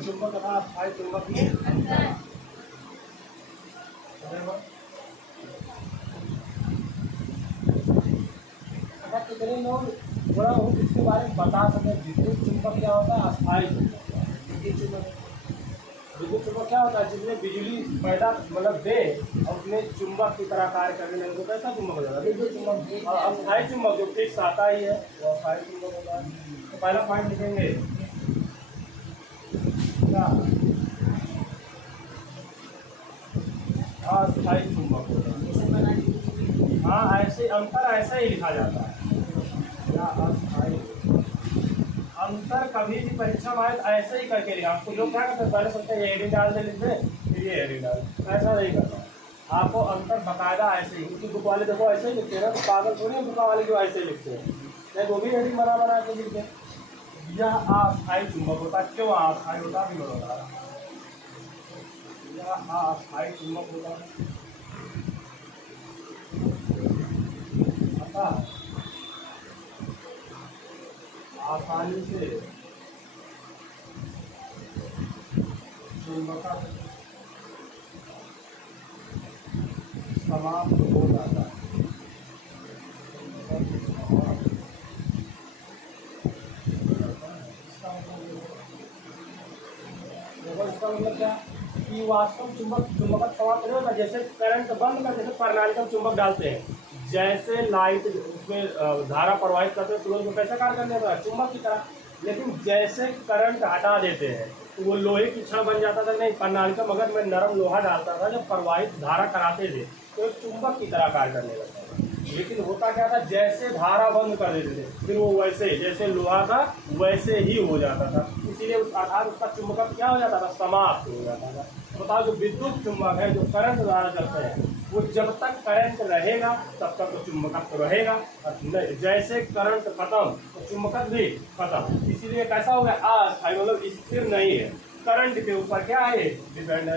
विद्युत चुंबक तथा अस्थायी चुंबक में कितने लोग थोड़ा बहुत इसके बारे में बता सकें? विद्युत चुंबक क्या होता है, अस्थायी चुंबक क्या होता है? विद्युत चुंबक क्या होता है? जिसमें बिजली पैदा मतलब दे और उसमें चुंबक की तरह कार्य करने लगे तो कैसा चुंबक हो जाता है? विद्युत चुंबक। और अस्थायी चुंबक जो फिक्स आता ही है वो अस्थायी चुंबक होता है। तो पहला पॉइंट लिखेंगे क्या, अस्थायी चुंबक होता है। हाँ, ऐसे अंतर ऐसा ही लिखा जाता है या अस्थायी। अंतर कभी भी परीक्षा में आए तो ऐसे ही करके लिखा। आपको लोग क्या करते हैं, पहले सोचते हैं ये हेडिंग डाल दे, लिखते फिर ये हेडिंग डाल, ऐसा नहीं करना। आपको अंतर बकायदा ऐसे ही, क्योंकि बुक वाले देखो ऐसे ही लिखते हैं ना, तो पागल थोड़ी है बुक वाले जो ऐसे ही लिखते हैं, नहीं वो भी हेडिंग बना के लिखते हैं। यह अस्थायी चुंबक होता है। क्यों अस्थायी होता है? यह अस्थायी चुंबक होता है आसानी से चुंबकत्व समाप्त हो जाता है। इसका मतलब क्या कि वास्तव चुंबकत्व समाप्त नहीं होता। जैसे करंट बंद कर, जैसे प्रणाली का चुंबक डालते हैं, जैसे लाइट उसमें धारा प्रवाहित करते हैं तुरंत वो कैसा कार्य करने लगा, चुंबक की तरह। लेकिन जैसे करंट हटा देते हैं तो वो लोहे की छड़ बन जाता था। नहीं, प्रणाली का मगर मैं नरम लोहा डालता था, जब प्रवाहित धारा कराते थे तो एक चुंबक की तरह कार्य करने लगता था। लेकिन होता क्या था, जैसे धारा बंद कर देते थे फिर वो वैसे जैसे लोहा था वैसे ही हो जाता था। इसीलिए उस अर्थात उसका चुंबकत्व क्या हो जाता था, समाप्त हो जाता था। बताओ, जो विद्युत चुंबक है जो करंट द्वारा चलते हैं वो जब तक करंट रहेगा तब तक तो चुंबकत्व रहेगा, और जैसे करंट खत्म तो चुंबकत्व भी खत्म। इसीलिए कैसा हो गया, अस्थायी मतलब स्थिर नहीं है। करंट के ऊपर क्या है, डिपेंड है।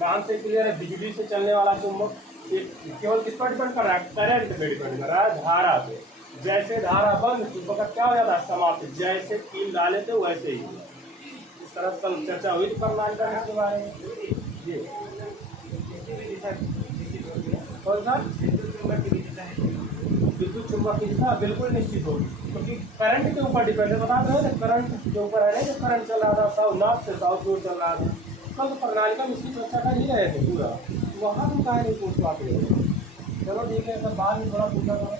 बांध से क्लियर है, बिजली से चलने वाला चुंबक केवल किस पर डिपेंड कर रहा है, करंट पे डिपेंड कर रहा है, धारा पे। जैसे धारा बंद चुंबकत्व क्या हो जाता है, समाप्त। जैसे कील डाले थे वैसे ही। इस तरह से कल चर्चा हुई थी प्रणाली का इसके बारे में। जी कौन सा विद्युत चुंबक की दिशा बिल्कुल निश्चित होगी, क्योंकि करंट के ऊपर डिपेंड है। बता रहे हो करंट के ऊपर है, जो करंट चल रहा था साउथ नॉर्थ से साउथ की ओर चल रहा था। कल तो प्रणाली का इसकी चर्चा कर ही रहे थे पूरा, वहाँ तुम काहे नहीं पूछ पाते हो? चलो ठीक है, सब बाद में थोड़ा पूछा करो,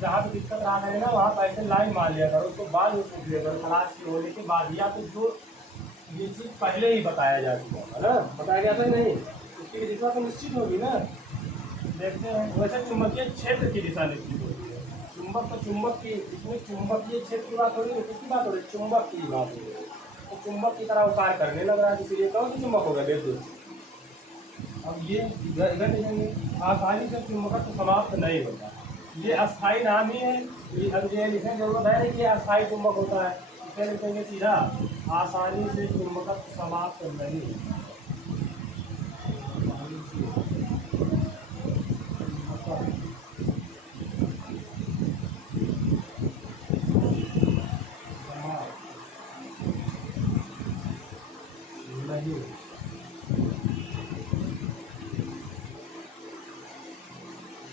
जहाँ पे दिक्कत रहा है ना वहाँ पैसे लाइन मान लिया करो, उसको बाद में पूछ लिया करो क्लास की होने के बाद, या तो जो ये चीज़ पहले ही बताया जा चुका है ना, बताया गया था नहीं, उसकी दिशा तो निश्चित होगी ना। देखते हैं, वैसे चुंबकीय क्षेत्र की दिशा निश्चित होती है। चुंबक तो चुंबक की, इसमें चुंबकीय क्षेत्र की बात हो रही है, किसकी बात हो रही है, चुंबक की बात हो रही है। तो चुंबक की तरह वो कार्य करने लग रहा है, इसीलिए कौन सा चुंबक होगा, विद्युत। अब ये आसानी से चुंबकत्व समाप्त नहीं होता, ये अस्थायी नाम ही है। अब ये लिखने की जरूरत है कि अस्थायी चुंबक होता है, इसे लिखेंगे सीधा, आसानी से चुंबकत्व समाप्त नहीं होता। नहीं,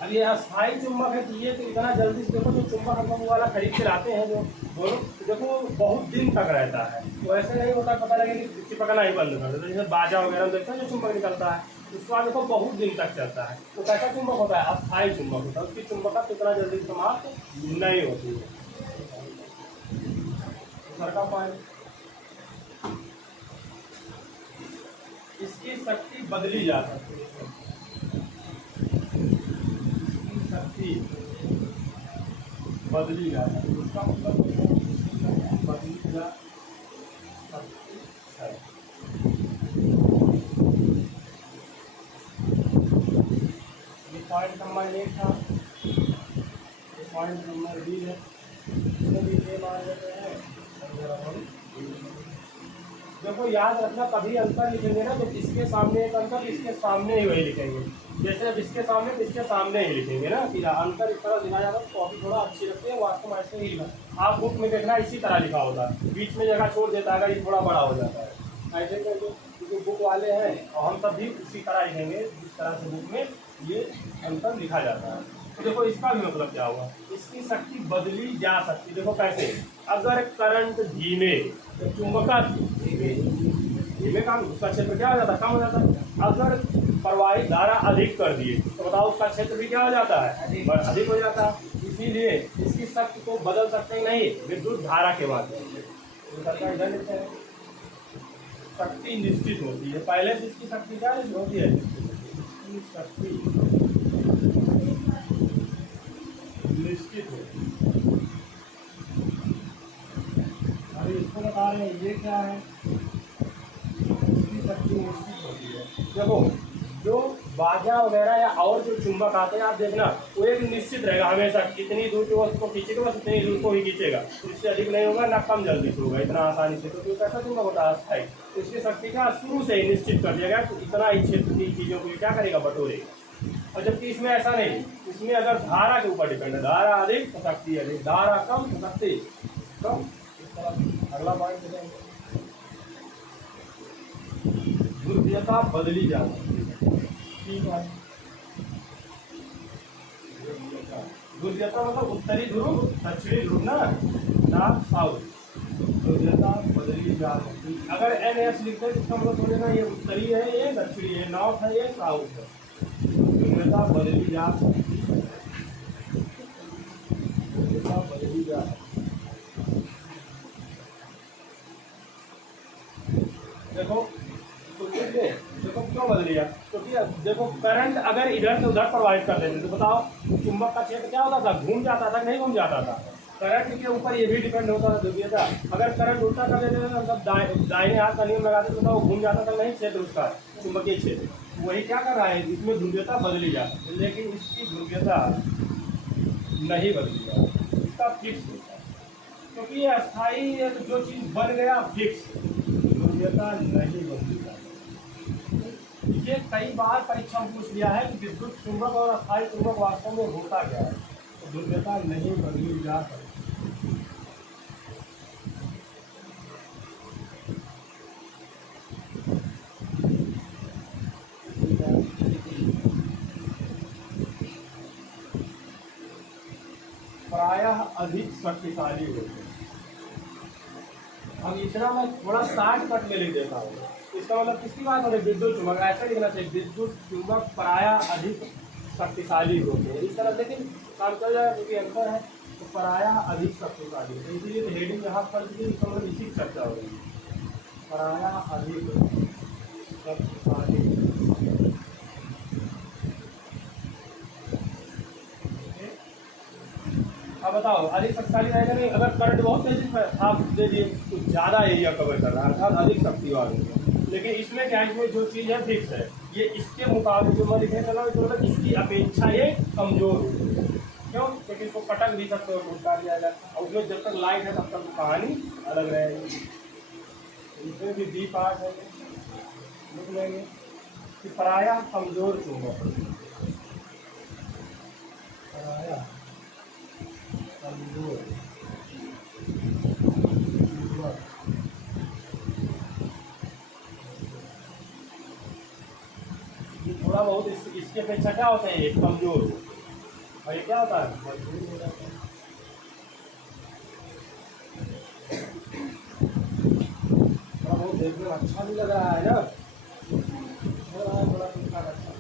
अब ये अस्थायी चुंबक है, तो ये तो इतना जल्दी से देखो, जो चुंबक हम लोग वाला खरीद के लाते हैं जो दोनों, देखो बहुत दिन तक रहता है। तो ऐसे नहीं होता, पता लगे कि चिपकना ही बंद कर देते, जैसे बाजा वगैरह देखते हैं जो चुंबक निकलता है, उसके बाद देखो बहुत दिन तक चलता है। तो कैसा चुंबक होता है, अस्थायी चुंबक होता है, उसकी चुंबकत्व इतना जल्दी समाप्त नहीं होती है। सर का पॉइंट, इसकी शक्ति बदली जा सकती है, शक्ति बदली जा सकती है, उसका मतलब बदली जा सकती है। ये पॉइंट नंबर 1 था, ये पॉइंट नंबर 2 है, इसमें भी ये मान लेते हैं। देखो याद रखना, कभी अंतर लिखेंगे ना तो इसके सामने एक अंतर, इसके सामने ही वही लिखेंगे। जैसे अब इसके सामने तो इसके सामने ही लिखेंगे ना सीधा, अंतर इस तरह लिखा जाता है। कॉपी थोड़ा अच्छी लगती है, वास्तव में ऐसे ही लिखा। आप बुक में देखना इसी तरह लिखा होता है, बीच में जगह छोड़ देता है अगर ये थोड़ा बड़ा हो जाता है ऐसे करके, क्योंकि बुक वाले हैं और हम सब भी उसी तरह लिखेंगे जिस तरह से बुक में ये अंतर लिखा जाता है। तो देखो इसका भी मतलब क्या हुआ, इसकी शक्ति बदली जा सकती है। देखो कैसे, अगर करंट धीमे तो चुंबक धीमे का उसका क्षेत्र क्या हो जाता है, कम हो जाता है। अगर प्रवाहित धारा अधिक कर दिए तो बताओ उसका क्षेत्र भी क्या हो जाता है, अधिक हो जाता है। इसीलिए इसकी शक्ति को बदल सकते नहीं विद्युत धारा के माध्यम से। तो इधर लिखते हैं शक्ति निश्चित होती है, पहले से इसकी शक्ति क्या होती है, शक्ति निश्चित होती है। अभी इसको बता रहे हैं ये क्या है, इसकी शक्ति निश्चित होती है। देखो जो बाजा वगैरह या और जो चुंबक आते हैं आप देखना, वो एक निश्चित रहेगा हमेशा, कितनी दूर की वस्तु को खींचेगा बस उतनी दूर को ही खींचेगा, तो इससे अधिक नहीं होगा ना कम जल्दी से होगा इतना आसानी से। तो कैसा चुंबक होता है अस्थायी, तो इसकी शक्ति का शुरू से ही निश्चित कर दिया गया, तो इतना ही क्षेत्र की चीज़ों को क्या करेगा, बटोरेगा। और जबकि इसमें ऐसा नहीं, इसमें अगर धारा के ऊपर डिपेंड है, धारा अधिक तो शक्ति अधिक, धारा कम तो शक्ति कम। अगला पॉइंट ध्रुवीयता बदली जा सकती है, ठीक है। ध्रुवीयता मतलब उत्तरी ध्रुव दक्षिणी ध्रुव ना, नॉर्थ साउथ, ध्रुवीयता बदली जा सकती है। अगर NS लिखते हैं इसका मतलब बोलेगा ये उत्तरी है, ये दक्षिणी है, नॉर्थ है, ये साउथ है। ध्रुवीयता बदली जा सकती है, ध्रुवीयता बदली जा सकती है। देखो तो देखो क्यों बदल गया, क्योंकि देखो करंट अगर इधर से उधर प्रवाहित कर देते तो बताओ चुंबक का क्षेत्र क्या होता था, घूम जाता था, नहीं घूम जाता था। करंट के ऊपर ये भी डिपेंड होता था ध्रुवीयता। अगर करंट उल्टा कर देते थे मतलब दाहिने हाथ का नियम लगाते तो वो घूम जाता था, नहीं क्षेत्र उसका चुंबकीय क्षेत्र, वही क्या कर रहा है, इसमें ध्रुवीयता बदली जा सकती है, लेकिन इसकी ध्रुवीयता नहीं बदली जा सकती, इसका फिक्स होता है, क्योंकि ये अस्थायी जो चीज़ बन गया फिक्स, ध्रुवीयता नहीं बदली जा सकती। ये कई बार परीक्षा में पूछ लिया है कि विद्युत चुंबक और अस्थायी चुंबक वास्तव में होता क्या है, तो ध्रुवीयता नहीं बदली जा सकती। प्रायः अधिक शक्तिशाली होते हैं। अब इतना मैं थोड़ा शॉर्ट कट में लिख देता हूँ, इसका मतलब किसकी बात हो रही है, विद्युत चुंबक, ऐसा लिखना चाहिए विद्युत चुंबक प्रायः अधिक शक्तिशाली होते हैं इस तरह, लेकिन काम चल जाएगा क्योंकि अंतर है, तो प्रायः अधिक शक्तिशाली होते हैं, इसलिए तो हेडिंग यहाँ पर इसका मतलब इसी की चर्चा हो रही है, प्रायः अधिक शक्तिशाली। अब बताओ अधिक शक्तिशाली रहेगा नहीं, अगर करंट बहुत तेजी से आप दे दिए तो ज़्यादा एरिया कवर कर रहा है, अर्थात अधिक शक्ति वाली है। लेकिन इसमें क्या है, इसमें जो चीज़ है फिक्स है, ये इसके मुकाबले जो मैं लिखने चला तो मतलब इसकी अपेक्षा ये कमजोर है। क्यों, क्योंकि इसको पटक भी सकते हो, टूटा भी जाएगा, और उसमें जब तक लाइट है तब तक कहानी अलग रहेगी। इसमें भी डी पार्ट है, लिख लेंगे कि प्रायः कमजोर चुंबक, प्रायः कमजोर चुंबक, थोड़ा बहुत इसकी अपेक्षा क्या होता है, एक कमजोर हो, और ये क्या होता है, मजबूत हो जाता है। थोड़ा बहुत देखने में अच्छा भी लग रहा है ना, थोड़ा अच्छा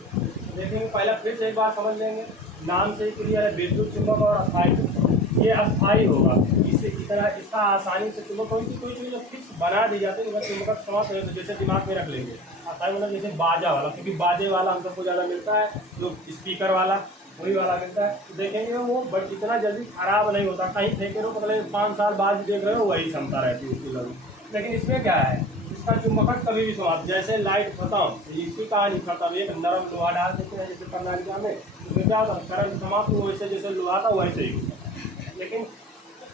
देखेंगे। पहला फिर से एक बार समझ लेंगे, नाम से ही क्लियर है, विद्युत चुंबक और अस्थायी चुंबक, ये अस्थायी होगा, इससे की तरह इसका आसानी से चुंबक कोई चीज़ फिक्स बना दी जाती है, चुंबक समाप्त हो, जैसे दिमाग में रख लेंगे। अस्थायी मतलब जैसे बाजा वाला, क्योंकि बाजे वाला हम सबको ज़्यादा मिलता है, जो स्पीकर वाला वही वाला मिलता है, तो देखेंगे वो बट इतना जल्दी खराब नहीं होता, कहीं फेंके रहो मतलब 5 साल बाद भी देख रहे हो वही क्षमता रहती है उसकी लगभग। लेकिन इसमें क्या है, इसका चुंबकत्व कभी भी समाप्त, जैसे लाइट खत्म, इसकी कहानी खत्म, एक नरम लोहा डाल देते हैं जैसे प्रणालिका में, उसमें क्या होता है, करंट समाप्त हो, वैसे जैसे लोहा था वैसे ही होता है। लेकिन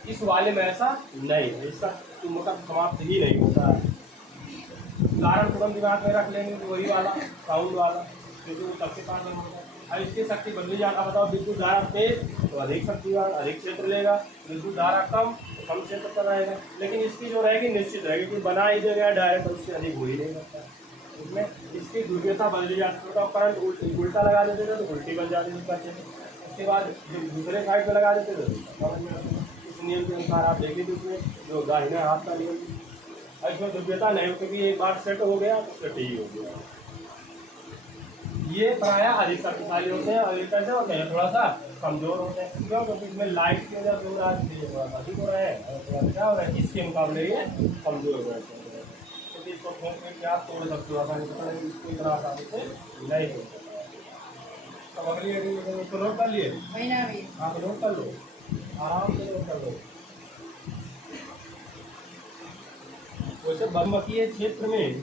इस वाले में ऐसा नहीं है, इसका चुंबकत्व समाप्त ही नहीं होता है। कारण तुरंत दिमाग में रख लेंगे कि वही वाला साउंड वाला, क्योंकि वो सबके पास में होता है। अब इसकी शक्ति बदली जाता, बताओ विद्युत धारा तेज तो अधिक शक्ति वाला अधिक क्षेत्र लेगा, विद्युत धारा कम तो कम क्षेत्र पर रहेगा। लेकिन इसकी जो रहेगी निश्चित रहेगी कि बना ही देगा डायरेक्ट, उससे अधिक हो ही नहीं सकता। इसमें इसकी ध्रुवीयता बदली जाती है, तो करंट उल्टा लगा देते थे तो उल्टी बन जाती है उसका क्षेत्र। उसके बाद दूसरे साइड पर लगा देते थे इस नियम के अनुसार आप देखें तो उसमें जो दाहिने हाथ का नियम, इसमें ध्रुवीयता नहीं हो, क्योंकि एक बार सेट हो गया तो सेट ही हो गया। ये प्रायः अधिक शक्तिशाली होते हैं और ये कैसे होते हैं, थोड़ा सा कमजोर होते हैं। क्यों? क्योंकि इसमें लाइट की वजह से थोड़ा सा अधिक हो रहा है और थोड़ा क्या हो रहा है, इसके मुकाबले ये कमजोर हो रहे हैं। तो इसको ठोक के आप तोड़ सकते हो आसानी से, इसको इतना आसानी से नहीं हो सकता। अब अगली इसको नोट कर लिए, आप नोट कर लो, आराम से नोट कर लो। वैसे चुंबकीय क्षेत्र में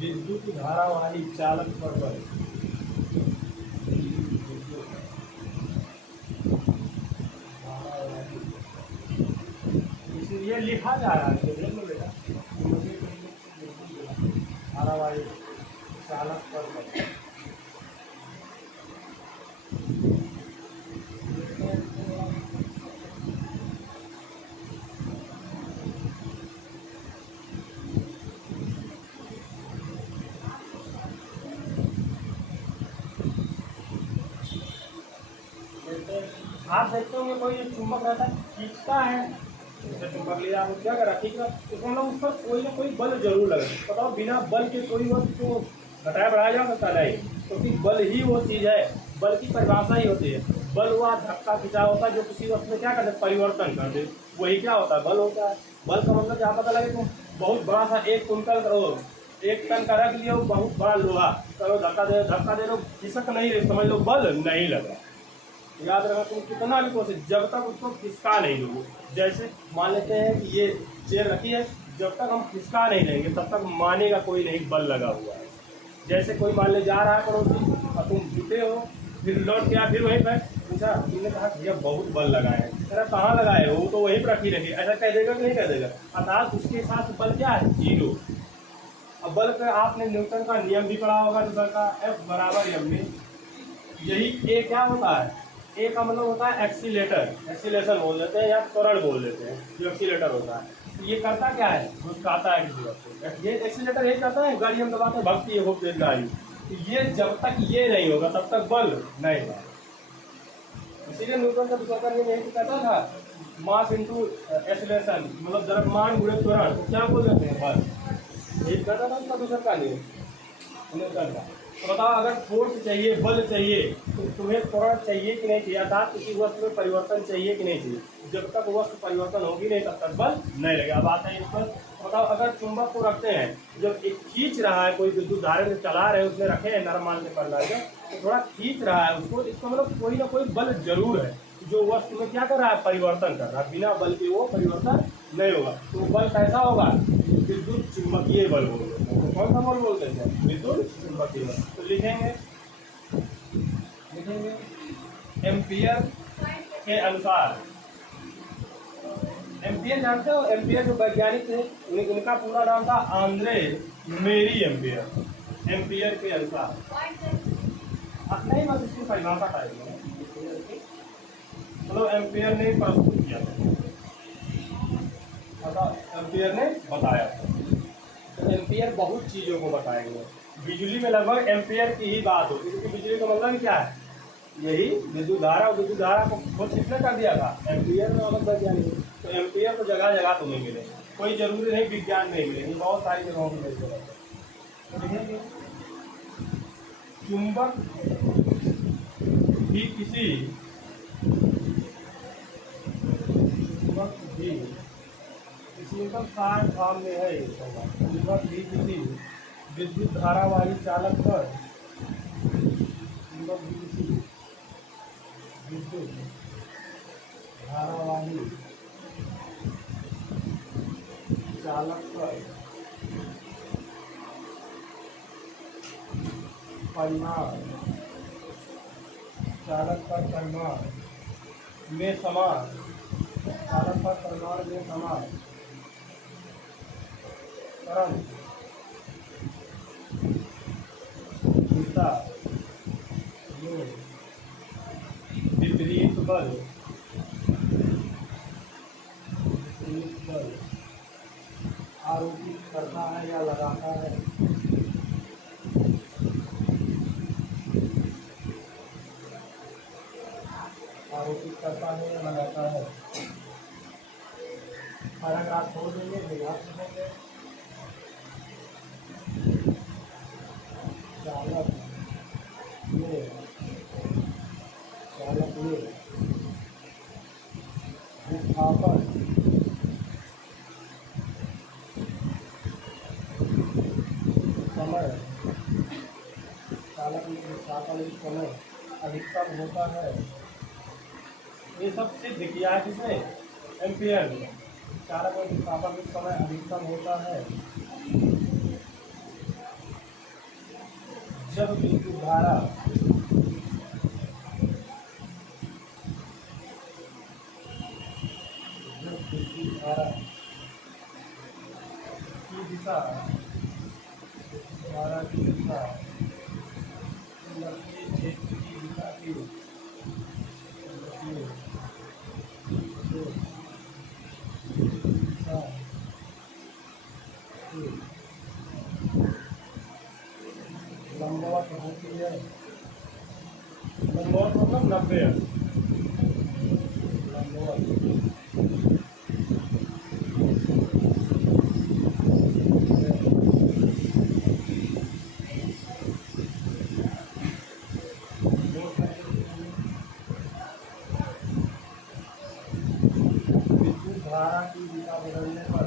विद्युत धारा वाली चालक पर बल, इसलिए लिखा जा रहा है बेटा धारा वाली चालक पर बल। आप देखते होंगे कोई चुंबक रहता है, खींचता है, जैसे चुंबक लिया आप क्या करा, ठीक है, उसमें मतलब उस पर कोई ना कोई बल जरूर लगे। बताओ बिना बल के कोई वस्तु को घटाया बढ़ाया जा सकता नहीं, क्योंकि बल ही वो चीज़ है, बल की परिभाषा ही होती है। बल हुआ धक्का खिंचाव होता है जो किसी वस्तु में क्या कर दे, परिवर्तन कर दे, वही क्या होता है, बल होता है। बल का मतलब क्या पता लगे, तुम बहुत बड़ा सा 1 कुंटल करो, 1 टन का रख लियो, बहुत बड़ा लोहा करो, धक्का दे लो, खिसक नहीं रहे, समझ लो बल नहीं लगा। याद रखना, तुम कितना भी कोशिश, जब तक उसको खिसका नहीं लोगे, जैसे मान लेते हैं कि ये चेयर रखी है, जब तक हम खिसका नहीं लेंगे तब तक मानेगा कोई नहीं बल लगा हुआ है। जैसे कोई मान ले जा रहा है पड़ोसी और तुम जुटे हो, फिर लौट के फिर वहीं पर पूछा, तुमने कहा भैया बहुत बल लगाए हैं, तेरा कहाँ लगाए हो, वो तो वहीं पर रखी रही, ऐसा कह देगा कि नहीं कह देगा, अर्थात उसके साथ बल क्या है, 0। अब बल का आपने न्यूटन का नियम भी पढ़ा होगा, दूसरा का F बराबर m में, यही ए क्या होता है, ए का मतलब होता है एक्सीलेटर, एक्सीलेशन बोल देते हैं या त्वरण बोल देते हैं, जो एक्सीलेटर होता है। तो ये करता क्या है, घुसकाता है किसी वस्तु, ये एक्सीलेटर यही करता है, गाड़ी हम दबाते हैं भगती है खूब तेज गाड़ी, तो ये जब तक ये नहीं होगा तब तक बल नहीं होगा। इसीलिए न्यूटन का दूसरा का नियम यही कहता था, मास इंटू एक्सीलेशन, मतलब द्रव्यमान गुणे त्वरण, तो क्या बोल देते हैं बल, यही कहता था उसका दूसरा का नियम न्यूटन का। तो बताओ अगर फोर्स चाहिए, बल चाहिए, तो तुम्हें त्वरण चाहिए कि नहीं चाहिए, अर्थात किसी वस्तु में परिवर्तन चाहिए कि नहीं चाहिए। जब तक वस्तु परिवर्तन होगी नहीं तब तक बल नहीं लगेगा। अब आते हैं इस पर, बताओ अगर चुंबक को रखते हैं, जब एक खींच रहा है, कोई विद्युत धारा में चला रहे हैं, उसमें रखे हैं नरम मान के फर्लाइजर, तो थोड़ा खींच रहा है उसको, इसका मतलब कोई ना कोई बल जरूर है जो वस्तु में क्या कर रहा है, परिवर्तन कर रहा है, बिना बल के वो परिवर्तन नहीं होगा। तो बल कैसा होगा, विद्युत चुंबकीय बल होगा। तो कौन सा बल बोलते हैं, विद्युत चुंबकीय बल। तो लिखेंगे एम्पियर के अनुसार, एम्पियर जानते हो, एम्पियर जो वैज्ञानिक थे उनका पूरा नाम था आंद्रे मेरी एम्पियर। एम्पियर के अनुसार नहीं, बस इसकी परिभाषा टाइप है, मतलब एम्पियर ने प्रस्तुत किया था, एम्पियर ने बताया था। तो एम्पियर बहुत चीज़ों को बताएंगे, बिजली में लगभग एम्पियर की ही बात होती है, क्योंकि बिजली का मतलब क्या है, यही विद्युत धारा, विद्युत धारा को खोज किसने कर दिया था, एम्पियर में, मतलब वैज्ञानिक। तो एम्पियर तो जगह जगह तुम्हें मिले, कोई जरूरी नहीं विज्ञान में मिलेंगे, बहुत सारी जगहों में मिलते रहते हैं। चुंबक भी किसी साठ फॉर्म में है, चुंबक भी किसी विद्युत धारा वाली चालक पर, चुंबक भी किसी विद्युत धारा वाली चालक पर परिमाण, चालक पर परिमाण में समान, चालक पर परिमाण में समान, परंतु दिशा में विपरीत बल, विपरीत बल आरोपित करता है या लगाता है, आरोपित करता है या लगाता है। पैराग्राफ छोड़ देंगे, विभाग लिखेंगे। चालक में, चालक में विस्थापन समय, चालक में विस्थापन समय अधिकतम होता है। ये सब सिद्ध किया है किसने? एम्पियर ने। चालक में विस्थापन समय अधिकतम होता है जब विद्युत धारा की दिशा, धारा की दिशा चुंबकीय क्षेत्र की दिशा की लंबवत होती है। लंबवत मतलब 90 अंश। लंबवत विद्युत धारा की दिशा बदलने पर,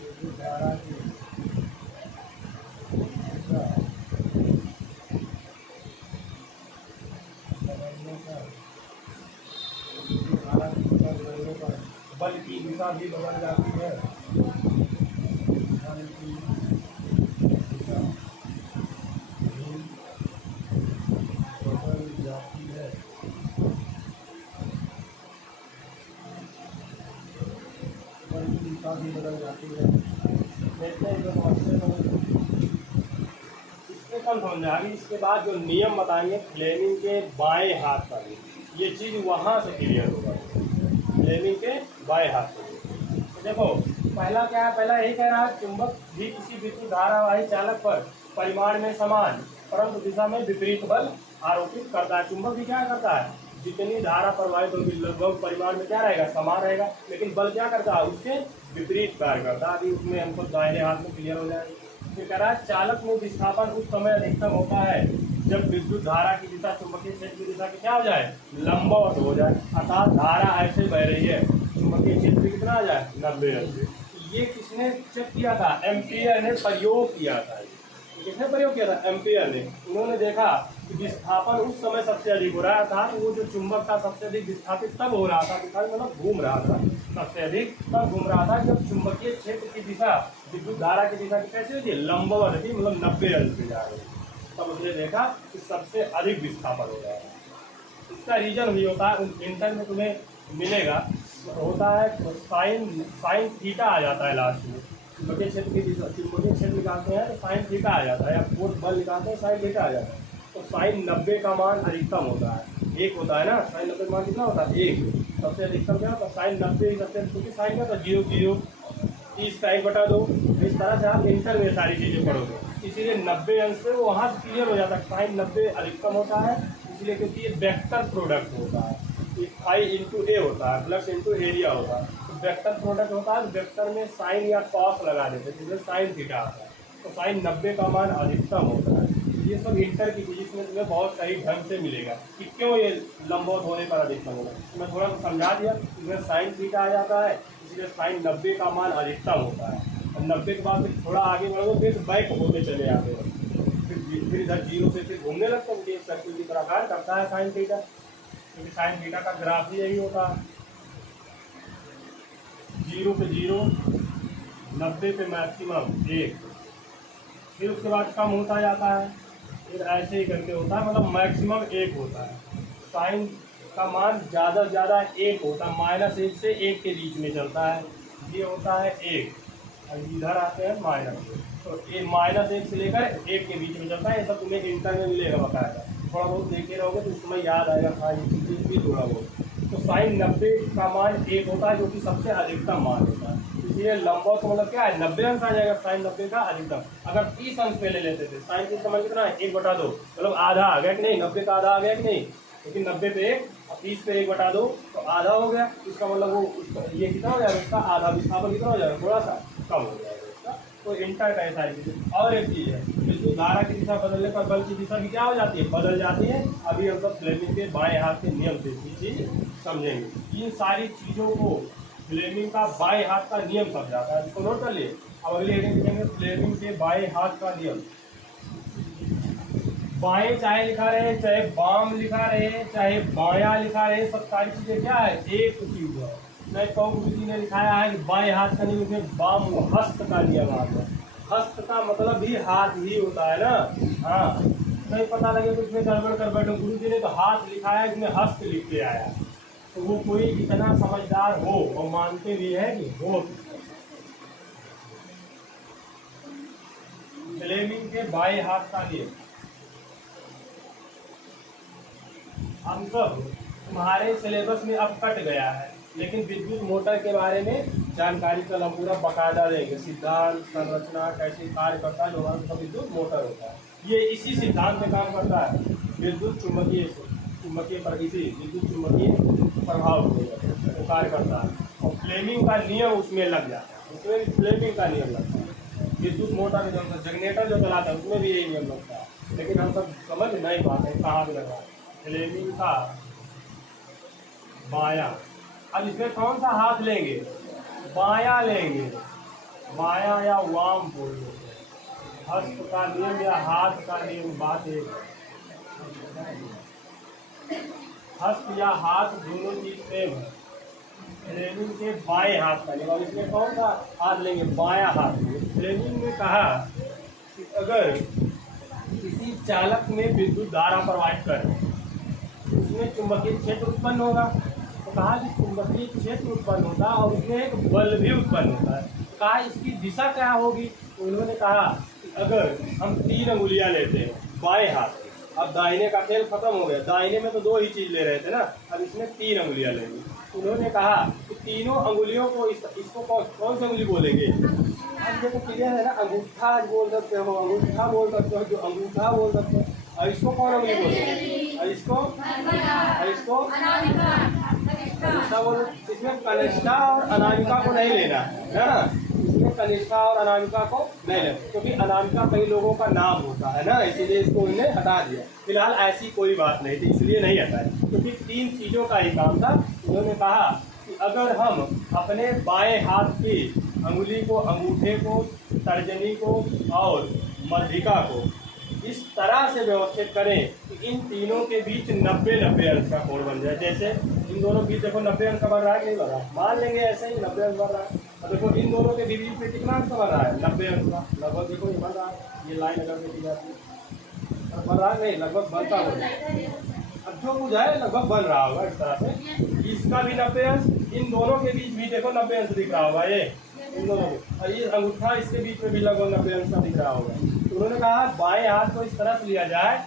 विद्युत धारा की दिशा बदलने पर, विद्युत धारा की दिशा बदलने पर बल की दिशा भी बदल जाती है। बल की दिशा भी बदल जाती है। बल की दिशा भी बदल जाती है। देखते हैं जो समझते हैं इससे कम समझ आ गई। इसके बाद जो नियम बताएंगे फ्लेमिंग के बाएं हाथ का भी, ये चीज़ वहाँ से क्लियर होगा। फ्लेमिंग के बाएं हाथ से तो देखो पहला क्या है, पहला यही कह रहा है चुंबक भी किसी विद्युत धारावाही चालक पर परिमाण में समान परंतु दिशा में विपरीत बल आरोपित करता है। चुंबक भी क्या करता है, जितनी धारा प्रवाहित होगी लगभग परिमाण में क्या रहेगा, समान रहेगा, लेकिन बल क्या करता है, उसके विपरीत कार्य करता है। अभी उसमें हमको दाहिने हाथ में क्लियर हो जाएगा। फिर कह रहा है चालक में विस्थापन उस समय अधिकतम होता है जब विद्युत धारा की दिशा चुंबकीय क्षेत्र की दिशा की क्या हो जाए, लंबवत हो जाए, अर्थात धारा ऐसे बह रही है, चुंबकीय क्षेत्र कितना आ जाए, 90 अंश। ये किसने चेक किया था, एम्पियर ने प्रयोग किया था। किसने प्रयोग किया था, एम्पियर ने। उन्होंने देखा कि विस्थापन उस समय सबसे अधिक हो रहा था, वो जो चुंबक था सबसे अधिक विस्थापित तब हो रहा था, मतलब घूम रहा था सबसे अधिक तब घूम रहा था जब चुंबकीय क्षेत्र की दिशा विद्युत धारा की दिशा की कैसी होती है, लंबवत थी, मतलब 90 अंश पे जा रही है। तब उसने देखा कि सबसे अधिक विस्थापन हो रहा है। इसका रीजन भी होता है, इंटर में तुम्हें मिलेगा, होता है साइन थीटा आ जाता है लास्ट में। चुंबकीय क्षेत्र की दिशा, चुंबकीय क्षेत्र निकालते हैं तो साइन थीटा आ जाता है, या फोर्स बल निकालते हैं साइन थीटा आ जाता है। तो साइन 90 का मान अधिकतम होता है, एक होता है ना, साइन 90 का मान कितना होता है, एक। सबसे अधिकतम क्या होता है, साइन 90 सबसे, क्योंकि साइन क्या होता है, 0 0 30 का 1/2। इस तरह से आप इंटर में सारी चीज़ें पढ़ोगे, इसीलिए 90 अंश पे वो वहाँ से क्लियर हो जाता है। साइन 90 अधिकतम होता है इसलिए क्योंकि ये वेक्टर प्रोडक्ट होता है, फाई इंटू ए होता है, प्लस इंटू एरिया होता है। तो वेक्टर प्रोडक्ट होता है, वेक्टर में साइन या कॉस लगा देते हैं जिसमें साइन थीटा आता है। तो साइन 90 का मान अधिकतम होता है। ये सब इंटर की फिजिक्स में तुम्हें बहुत सही ढंग से मिलेगा कि क्यों ये लंबवत होने पर अधिकतम होगा। तो मैं थोड़ा सा समझा दिया, इसमें साइन थीटा आ जाता है इसलिए साइन 90 का मान अधिकतम होता है। और 90 के बाद फिर थोड़ा आगे बढ़ोगे, फिर बैक होते चले आते हैं, फिर इधर 0 से फिर घूमने लगते हैं, सर्किल की तरह कार्य करता है साइन थीटा, क्योंकि साइन थीटा का ग्राफ ही यही होता है। 0 पे 0, 90 पे मैक्सिमम 1, फिर उसके बाद कम होता जाता है, फिर ऐसे ही करके होता है, मतलब मैक्सिमम 1 होता है। साइन का मान ज़्यादा से ज़्यादा 1 होता है, -1 से 1 के बीच में चलता है। ये होता है 1 और इधर आते हैं -1, तो ये -1 से लेकर 1 के बीच में चलता है। ये सब तुम्हें इंटर में मिलेगा बकायदा, थोड़ा बहुत देखे रहोगे तो उसमें याद आएगा। हाँ ये चीज़ें भी थोड़ा बहुत। तो साइन 90 का मान 1 होता है, जो कि सबसे अधिकतम मान होता है। इसलिए लंबवत मतलब क्या है, 90 अंश आ जाएगा साइन 90 का अधिकतम। अगर 30 अंश पे ले लेते थे, साइन 30 का मान कितना है 1/2, मतलब आधा आ गया कि नहीं, 90 का आधा आ गया कि नहीं, लेकिन 90 पे 1 और 30 पे 1/2 तो आधा हो गया। इसका मतलब वो ये कितना हो जाएगा, उसका आधा विस्थापन कितना हो जाएगा, थोड़ा सा कम हो जाएगा इसका। तो इंटर का सारी चीज़ें। और एक चीज़ है, विद्युत धारा की दिशा बदलने पर बल की दिशा भी क्या हो जाती है, बदल जाती है। अभी हम सब फ्लेमिंग के बाएं हाथ के नियम से ये चीज़ समझेंगे। इन सारी चीज़ों को फ्लेमिंग का बाएं हाथ का नियम समझाता है, इसको नोट कर लिए। अब अगली हेडिंग लिखेंगे फ्लेमिंग के बाएं हाथ का नियम। बाएं चाहे लिखा रहे, चाहे बाम लिखा रहे, चाहे बाया लिखा रहे, सब सारी चीजें क्या है, एक चीज है। मैं कहूँ जी ने लिखाया है कि बाएं हाथ का नियम में बाम हस्त का नियम आता है। हस्त का मतलब भी हाथ ही होता है ना। हाँ, नहीं पता लगे तो उसमें गड़बड़ कर बैठो, गुरु जी ने तो हाथ लिखा है, इसमें हस्त लिख के आया, तो वो कोई इतना समझदार हो और मानते भी है कि हो। फ्लेमिंग के बाएं हाथ का नियम हम सब तुम्हारे सिलेबस में अब कट गया है, लेकिन विद्युत मोटर के बारे में जानकारी कल हम पूरा बकायदा देंगे। सिद्धांत, संरचना, कैसे कार्य करता है, जो हमारा विद्युत मोटर होता है, ये इसी सिद्धांत में काम करता है। विद्युत चुंबकीय विद्युत चुंबकीय प्रभाव को कार्य करता है, और फ्लेमिंग का नियम उसमें लग जाता है। उसमें भी फ्लेमिंग का नियम लगता है। विद्युत मोटर में जो जनरेटर जो चलाता है उसमें भी यही नियम लगता है, लेकिन हम सब समझ नहीं पाते कहाँ भी लगा फ्लेमिंग का बाया। अब इसमें कौन सा हाथ लेंगे, बाया लेंगे, बाया या वाम बोल देते हैं। हस्त का नियम या हाथ का नियम बात एक, हस्त या हाथ दोनों चीज सेम है। फ्लेमिंग के बाएं हाथ का नियम, इसमें कौन सा हाथ लेंगे, बाया हाथ लेंगे। फ्लेमिंग ने कहा कि अगर किसी चालक में विद्युत धारा प्रवाहित करें, उसमें चुंबकीय क्षेत्र उत्पन्न होगा। तो कहा कि चुंबकीय क्षेत्र उत्पन्न होता है और उसमें एक बल भी उत्पन्न होता है। तो कहा इसकी दिशा क्या होगी, तो उन्होंने कहा कि अगर हम 3 अंगुलियां लेते हैं बाएं हाथ, अब दाहिने का खेल खत्म हो गया, दाहिने में तो 2 ही चीज ले रहे थे ना, अब इसमें 3 अंगुलियां लेंगे। उन्होंने कहा कि तीनों अंगुलियों को इसको कौन सी अंगुली बोलेंगे, अब देखो क्लियर है ना, अंगूठा बोल सकते हो, अंगूठा बोल सकते हो, जो अंगूठा बोल सकते हो। और इसको कौन अंगुली बोलेंगे, और इसको कनिष्ठा बोलो। इसमें कनिष्ठा और अनामिका को नहीं लेना है ना, इसमें कनिष्ठा और अनामिका को नहीं लेना, क्योंकि अनामिका कई लोगों का नाम होता है ना, इसीलिए इसको उन्हें हटा दिया। फिलहाल ऐसी कोई बात नहीं थी, इसलिए नहीं हटाया, क्योंकि 3 चीजों का ही काम था। उन्होंने कहा कि अगर हम अपने बाएं हाथ की अंगुली को, अंगूठे को, तर्जनी को और मध्यिका को इस तरह से व्यवस्थित करें कि इन तीनों के बीच 90-90 अंश का कोण बन जाए। जैसे इन दोनों के बीच देखो 90 अंश का बन रहा है, नहीं बन रहा, मान लेंगे ऐसे ही 90 अंश बन रहा है। और देखो इन दोनों के बीच में कितना अंश का बन रहा है, 90 अंश का, लगभग देखो ये बन रहा है, ये लाइन अगर देखी जाती है बन रहा है, नहीं लगभग बनता होगा, अब जो कुछ है लगभग बन रहा होगा इस तरह से। इसका भी 90 अंश, इन दोनों के बीच भी देखो 90 अंश दिख रहा होगा, ये इन दोनों को, और ये अंगूठा इसके बीच में भी लगभग 90 अंश का दिख रहा होगा। तो उन्होंने कहा बाएं हाथ को इस तरह से लिया जाए,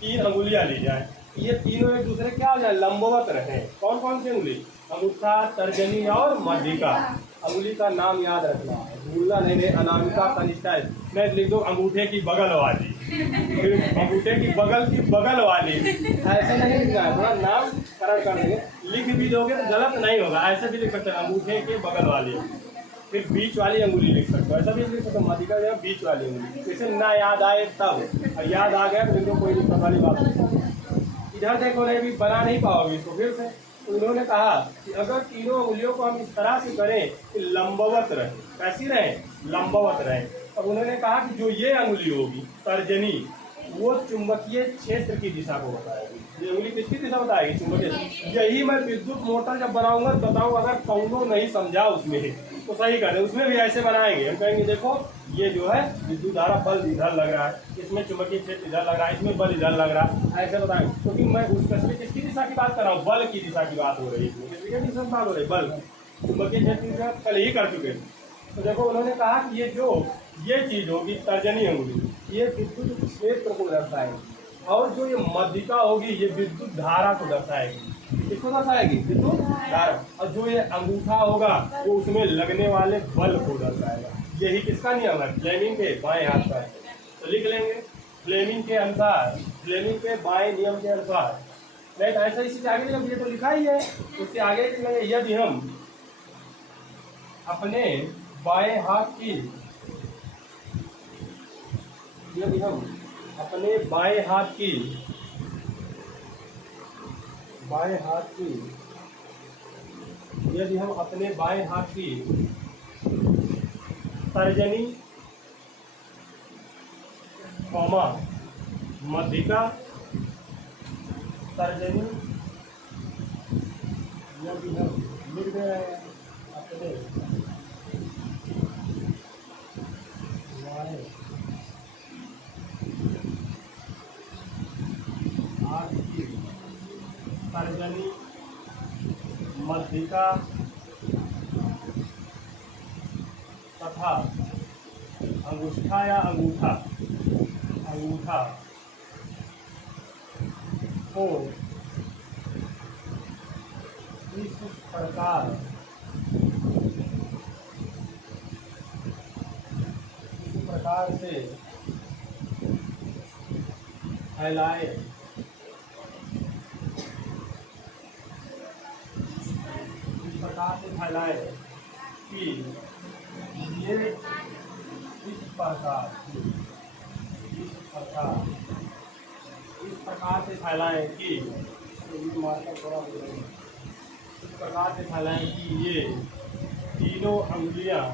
3 अंगुलियां ली जाए, ये तीनों एक दूसरे क्या हो जाए, लंबवत रहे। कौन कौन सी अंगुली, अंगूठा, तर्जनी और मध्यिका। अंगुली का नाम याद रखना, भूलना नहीं, अनामिका, कनिष्ठा। मैं लिख दो अंगूठे की बगल वाली, फिर अंगूठे की बगल वाली, ऐसे नहीं लिखना है, थोड़ा नाम करण कर देंगे। लिख भी दोगे तो गलत नहीं होगा, ऐसे भी लिख सकते हैं अंगूठे के बगल वाली, फिर बीच वाली अंगुली लिख सकते हो, ऐसा भी लिख सकते हो, मध्यिका जो बीच वाली अंगुली। जैसे ना याद आए तब, और याद आ गया तो कोई दिक्कत वाली बात नहीं। इधर देखो नहीं भी बना नहीं पाओगे इसको फिर से। तो उन्होंने कहा कि अगर तीनों अंगुलियों को हम इस तरह से करें कि लंबवत रहे, कैसी रहे, लंबवत रहे। अब उन्होंने कहा कि जो ये अंगुली होगी तर्जनी, वो चुंबकीय क्षेत्र की दिशा को बताएगी। ये अंगुली किसकी दिशा बताएगी, चुंबकीय। यही मैं विद्युत मोटर जब बनाऊंगा बताऊँ, अगर कौनों नहीं समझा उसमें उसको सही कर दे, उसमें भी ऐसे बनाएंगे। हम कहेंगे देखो ये जो है विद्युत धारा बल इधर लग रहा है, इसमें चुंबकीय क्षेत्र इधर लग रहा है, इसमें बल इधर लग रहा है, ऐसे बताएंगे। क्योंकि मैं किसकी दिशा की बात कर रहा हूँ, बल की दिशा की बात हो रही है, इसमें किसकी दिशा की बात हो रही है, बल। चुंबकीय क्षेत्र की कल ही कर चुके। तो देखो उन्होंने कहा कि ये चीज होगी तर्जनी अंगुली, ये विद्युत क्षेत्र को दर्शाएगी, और जो ये मध्यिका होगी ये विद्युत धारा को दर्शाएगी। किसको दर्शाएगी, विद्युत धारा। और जो ये अंगूठा होगा वो उसमें लगने वाले बल को दर्शाएगा। यही किसका नियम है, फ्लेमिंग के बाएं हाथ का। तो लिख लेंगे फ्लेमिंग के अनुसार, फ्लेमिंग के बाएं नियम के अनुसार। नहीं तो ऐसा इसी आगे नियम, ये तो लिखा ही है, उसके आगे लिख लेंगे यदि हम अपने बाएं हाथ की, यदि हम अपने बाएं हाथ की यदि हम अपने बाएं हाथ की तर्जनी कॉमा मध्यिका, तर्जनी यदि हम लिख दे रहे हैं अपने बाएं हाथ की तर्जनी मध्यिका तथा अंगूठा या अंगूठा को इस प्रकार से फैलाए कि ये इस प्रकार से फैलाएं कि इस प्रकार से फैलाएं कि ये तीनों अंगुलियां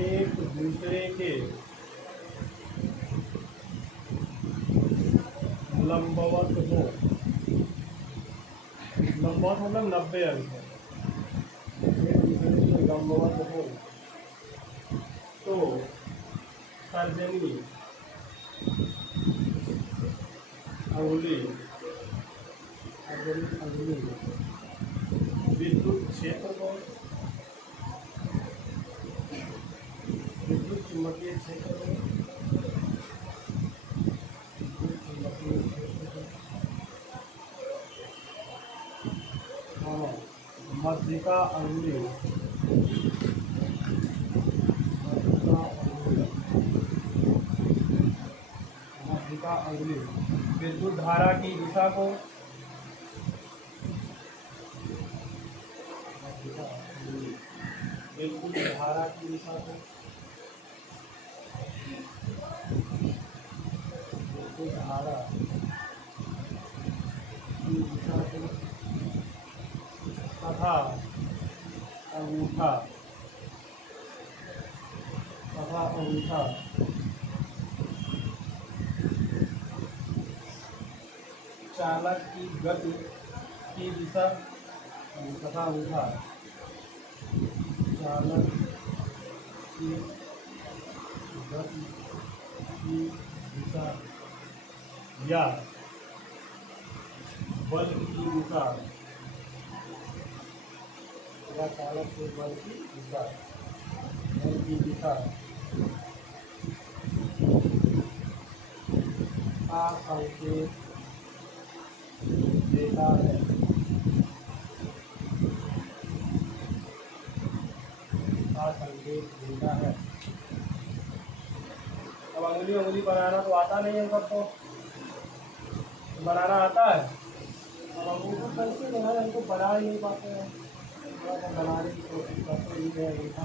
एक दूसरे के लंबवत हो। लंबवत मतलब 90 अंक है, एक दूसरे के लंबवत हो तो तर्जनी अंगुली विद्युत क्षेत्र को, विद्युत चुम्बकीय क्षेत्र को, मध्यिका अंगुली विद्युत धारा की दिशा को, विद्युत धारा की दिशा को, विद्युत धारा की दिशा को तथा अंगूठा चालक की गति की दिशा तथा अंगूठा चालक की गति की दिशा या बल की दिशा, या चालक के बल की दिशा का संकेत देता है। अब अंगुली बनाना तो आता नहीं है सबको, बनाना आता है। अब अंगूठा कैसे जो है हमको बना ही नहीं पाते हैं, बनाने की कोशिश करते ही है अंगूठा।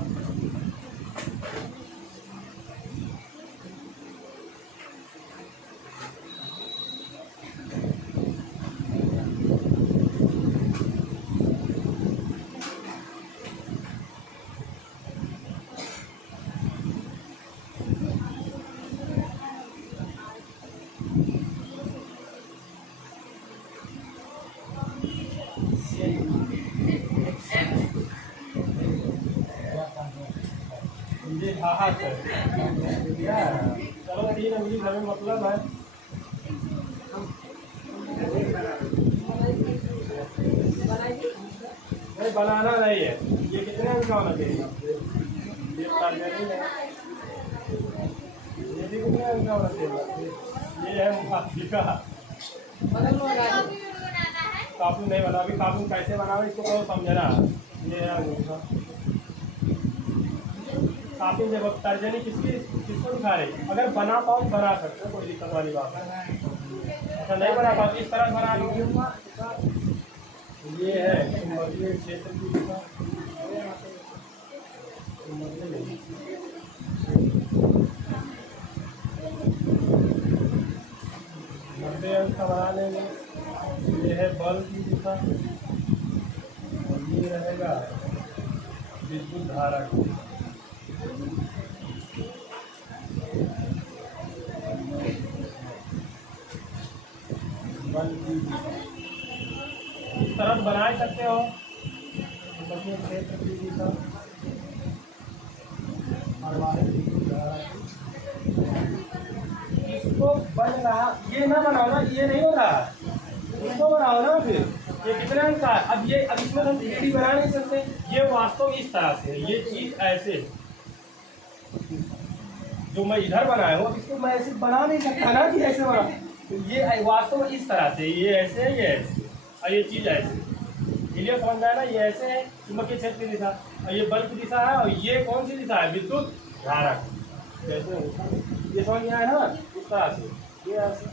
हाथ है। चलो 3 अंगुली हमें मतलब है। नहीं बनाना नहीं है। ये कितने अंक का होना चाहिए? ये तर्जनी है। ये भी कितने अंक का होना चाहिए? ये है मुखातिबा। काफी नहीं बना। अभी काफी कैसे बनाओ इसको तो समझना। ये है अंगूठा। काफी देखो तर्जनी किसको दिखा रही? अगर बना पाओ बना सकते हो, कोई दिक्कत वाली बात है। अच्छा नहीं बना पाओ इस तरह बना लो। ये है चुंबकीय क्षेत्र की दिशा। नब्बे अंक का बना लेंगे। ये है बल की दिशा और ये रहेगा विद्युत धारा की। बल की दिशा इस तरह बना ही सकते हो। चुंबकीय क्षेत्र की दिशा इसको बन रहा। ये ना बनाओ ना, ये नहीं हो रहा। इसको बनाओ ना फिर। ये कितने अंक का है? अब इसमें हम 3D बना नहीं सकते। ये वास्तव इस तरह से, ये चीज ऐसे जो मैं इधर बनाया हूँ, इसको मैं ऐसे बना नहीं सकता ना कि ऐसे बना। तो ये वास्तव इस तरह से, ये ऐसे ये ऐसे और ये चीज ऐसे। क्लियर समझ में आया ना? ये ऐसे है चुंबकीय क्षेत्र की दिशा और ये बल की दिशा है और ये कौन सी दिशा है? विद्युत धारा की। कैसे ये समझ में आया ना? इस तरह से ये ऐसे।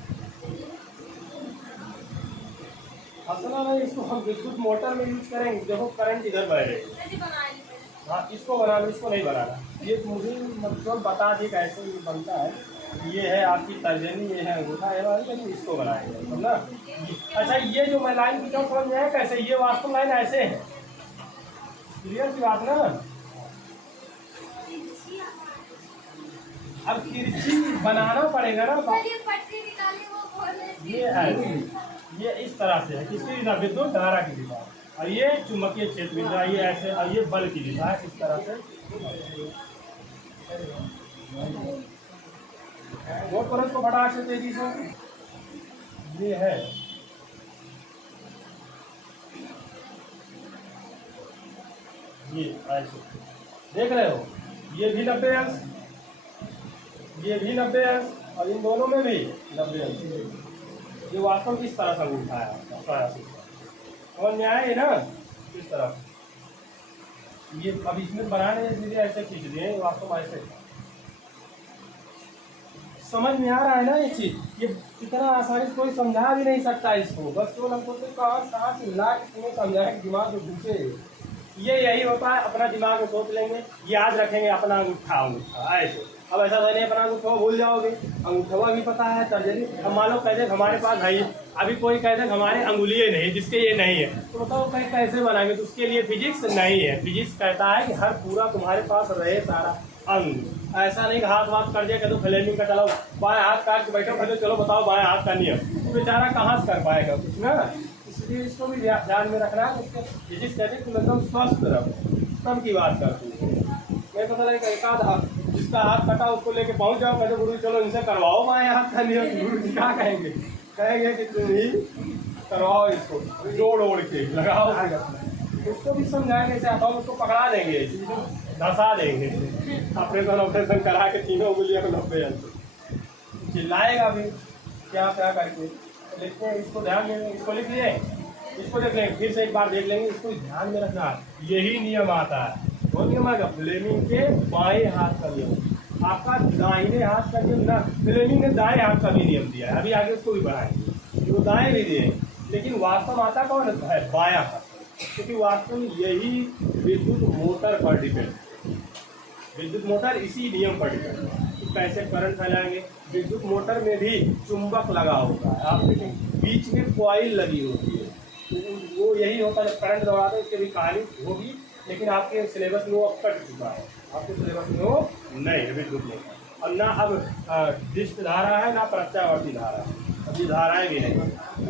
असल में इसको हम विद्युत मोटर में यूज करेंगे। देखो करंट इधर बह रही है। हाँ इसको बना लो, इसको नहीं बनाना। ये मुझे मतलब बता दी कैसे ये बनता है। ये है आपकी तर्जनी, ये है अंगूठा है वाली, लेकिन इसको बनाएंगे समझना। अच्छा ये जो मैं लाइन खींचा समझ में आया कैसे? ये वास्तव लाइन ऐसे है। क्लियर सी बात ना? अब तिरछी बनाना पड़ेगा ना। ये है, ये इस तरह से है। किसकी दिशा? विद्युत धारा की दिशा। और ये चुंबकीय क्षेत्र की दिशा, ये ऐसे। और ये बल की दिशा है इस तरह से। वो परत को फटाक से तेजी से। ये है ये ऐसे देख रहे हो। ये भी 90 अंश, ये भी 90 अंश और इन दोनों में भी 90 अंश। ये वास्तव में इस तरह से अंगूठा है। समझ में आए ना? इस तरह ये अब इसमें बनाने इसलिए ऐसे खींच दिए, वास्तव में ऐसे। समझ में आ रहा है ना ये चीज? ये इतना आसानी से कोई समझा भी नहीं सकता इसको। बस तो हमको तो कहाँ से ला के तुम्हें समझाए कि दिमाग में घुसे। ये यही होता है, अपना दिमाग में सोच लेंगे, याद रखेंगे अपना अंगूठा ऐसे। अब ऐसा नहीं अपना अंगूठा भूल जाओगे। अंगूठा भी पता है तर्जनी। अब मान लो कहते हमारे पास भाई अभी कोई कहते हमारे अंगुलिये नहीं, जिसके ये नहीं है, तो बताओ कहीं कैसे बनाएंगे? तो उसके लिए फिजिक्स नहीं है। फिजिक्स कहता है कि हर पूरा तुम्हारे पास रहे सारा अंग। ऐसा नहीं कि हाथ वाथ कर दिया कहते फ्लेमिंग का चलो बाएं हाथ काट के बैठो कहते चलो बताओ बाएं हाथ का नियम। तो बेचारा कहाँ से कर पाएगा कुछ ना। इसलिए इसको भी ध्यान में रखना है। उसके फिजिक्स कहते हैं कि मतलब स्वस्थ रहो, सब की बात करती है। मैं पता लगे एक आध हाथ जिसका हाथ कटा उसको लेके पहुंच जाओ कहते गुरु चलो इनसे करवाओ बाएं हाथ का नियम। गुरु जी क्या कहेंगे? कहेंगे कि तुम ही करवाओ, इसको जोड़ ओढ़ के लगाओ। उसको भी समझाएंगे चाहता हूँ, उसको पकड़ा देंगे, धंसा देंगे। ऑपरेशन ऑपरेशन करा के तीनों उंगलियों को 90 अंश चिल्लाएगा भी क्या क्या करके। लिखते हैं इसको, ध्यान देंगे। इसको लिख लिए, इसको देख लेंगे, फिर से एक बार देख लेंगे। इसको ध्यान में रखना है। यही नियम आता है। वो नियम आएगा फ्लेमिंग के बाएं हाथ का नियम। आपका दाहिने हाथ का नियम ना, फ्लेमिंग ने दाएं हाथ का भी नियम दिया है। अभी आगे उसको भी बढ़ाएंगे, वो दाएं भी दिए, लेकिन वास्तव आता कौन है? बायां हाथ। क्योंकि वास्तव में यही विद्युत मोटर पर डिपेंड, विद्युत मोटर इसी नियम पर डिपेंड है कि कैसे करंट फैलाएंगे। विद्युत मोटर में भी चुंबक लगा होता है। आप देखें बीच में कॉइल लगी होती है, तो वो यही होता है जब करंट दौड़ाते हैं। इसकी भी कहानी होगी, लेकिन आपके सिलेबस में वो अब कट चुका है। आपके सिलेबस में वो नहीं है विद्युत मोटर। और ना अब डिस्क धारा है ना प्रत्यावर्ती धारा है, अभी धाराएं भी नहीं।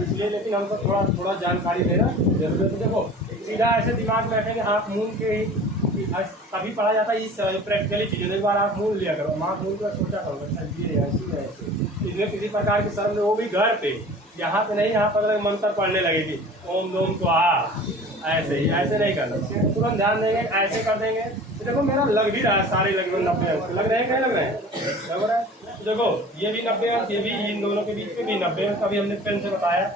इसलिए लेकिन हमको थोड़ा जानकारी देना जरूरत है। देखो सीधा ऐसे दिमाग में रखेंगे, आँख मूंद के ही कि तभी पढ़ा जाता है इस प्रैक्टिकली चीज़ें। एक बार आप मूल लिया करो, आँख मूल कर सोचा करो अच्छा ये ऐसी है ऐसे, इसमें किसी प्रकार की शर्म वो भी घर पे, यहाँ पे नहीं, यहाँ पर मंत्र पढ़ने लगेगी ओम ओम स्वाहा, ऐसे ही ऐसे नहीं करना, तुरंत ध्यान देंगे, ऐसे कर देंगे तो देखो मेरा लग भी रहा है, सारे लग 90 अंक लग रहे हैं, क्या लग रहे हैं, लग रहा है। तो देखो ये भी 90 अंक, ये भी, इन दोनों के बीच में भी 90 अंक, अभी हमने पेन से बताया।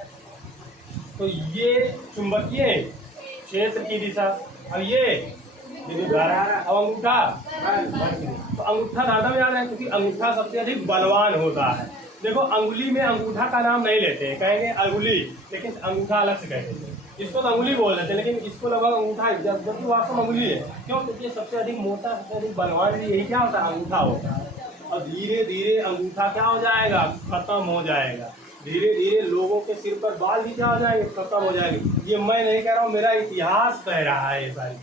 तो ये चुंबकीय क्षेत्र की दिशा। अब ये विद्युत धारा, अब अंगूठा, तो अंगूठा दादा में आ रहा है क्योंकि अंगूठा सबसे अधिक बलवान होता है। देखो अंगुली में अंगूठा का नाम नहीं लेते हैं, कहेंगे अंगुली, लेकिन अंगूठा अलग से कहते हैं, इसको तो अंगुली बोल देते हैं, लेकिन इसको लगभग अंगूठा, जबकि वास्तव में अंगुली है। क्यों? क्योंकि सबसे अधिक मोटा, सबसे अधिक बलवान यही क्या होता है, अंगूठा होता है। और धीरे धीरे अंगूठा क्या हो जाएगा, खत्म हो जाएगा। धीरे धीरे लोगों के सिर पर बाल भी क्या हो जाएंगे, खत्म हो जाएंगे। ये मैं नहीं कह रहा हूँ, मेरा इतिहास कह रहा है, ये सारी